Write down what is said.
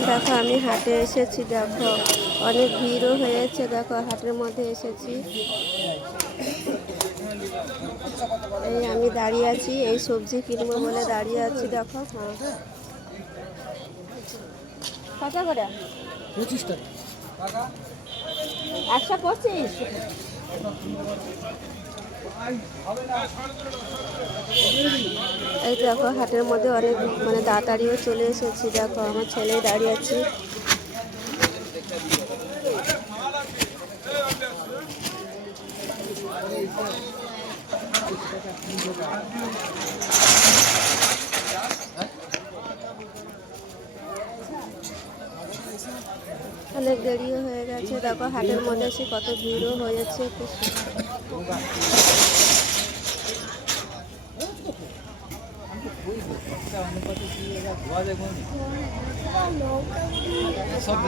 দেখো আমি হাটে এসেছি দেখো অনেক ভিড়ও হয়েছে দেখো হাটের মধ্যে এসেছি। এই আমি দাঁড়িয়ে আছি এই সবজি কিনবো বলে দাঁড়িয়ে আছি দেখো হ্যাঁ। কত করে? পঁচিশ টাকা। একশো পঁচিশ? এই দেখো, হাটের মধ্যে অনেক মানে তাড়াতাড়িও চলে এসেছি। দেখো, আমার ছেলে দাঁড়িয়ে আছে। অনেক দেরিও হয়ে গেছে। দেখো, হাটের মধ্যে এসে কত ভিড়ও হয়েছে। সব